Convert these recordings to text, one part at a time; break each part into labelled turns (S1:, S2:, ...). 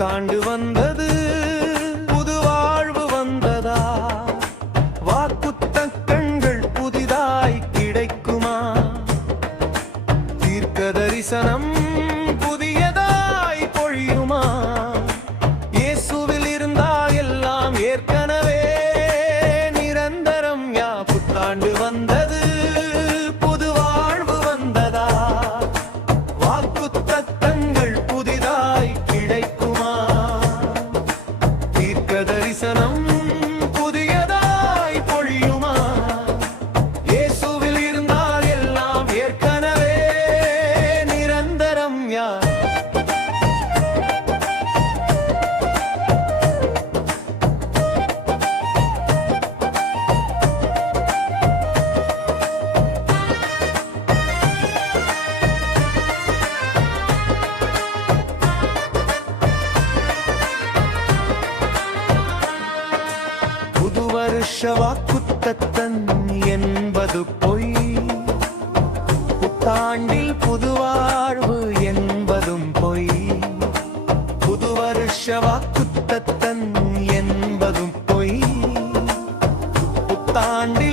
S1: புத்தாண்டு வந்தது புது வாழ்வு வந்ததா? வாக்குத்த கண்கள் புதிதாய் கிடைக்குமா? தீர்க்க தரிசனம் வருஷவாக்குத்தன் என்பது பொய். புத்தாண்டில் புதுவாழ்வு என்பதும் பொய். புது வருஷவாக்குத்தன் என்பதும் பொய். புத்தாண்டில்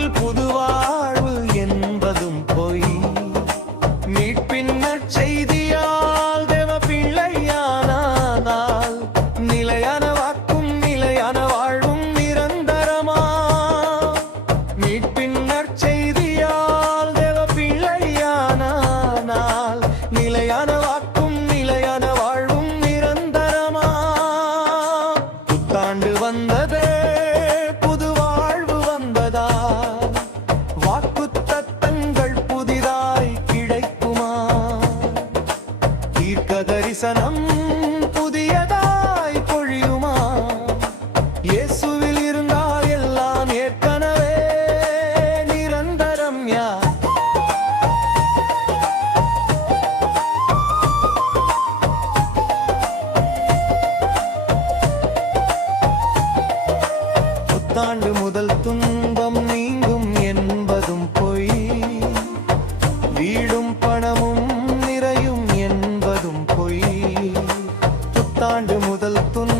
S1: முதல் துன்பம்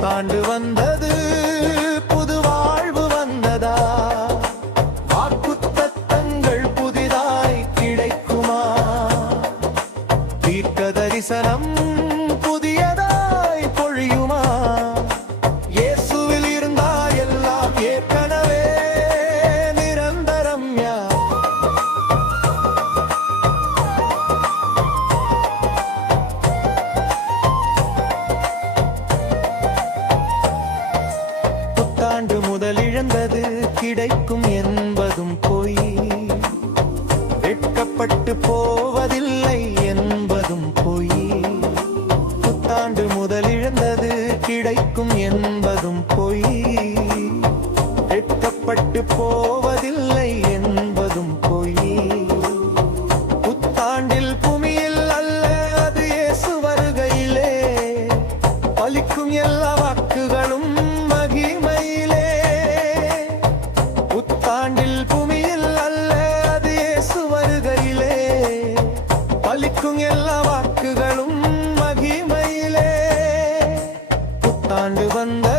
S1: புத்தாண்டு வந்தது புது வாழ்வு வந்ததா? வாக்கு தத்தங்கள் புதிதாய் கிடைக்குமா? தீர்க்க தரிசனம் இழந்தது கிடைக்கும் என்பதும் பொய். வெட்கப்பட்டு போவதில்லை என்பதும் பொய். புத்தாண்டு முதல் இழந்தது கிடைக்கும் என்பதும் பொய். வெட்கப்பட்டு போவதில்லை என்பதும் பொய். புத்தாண்டில் புமியில் அல்ல அது இயேசு வருகையிலே. பலிக்கும் எல்லா வாக்குகளும் பலிக்கும் எல்லா வாக்குகளும் மகிமையிலே. புத்தாண்டு வந்த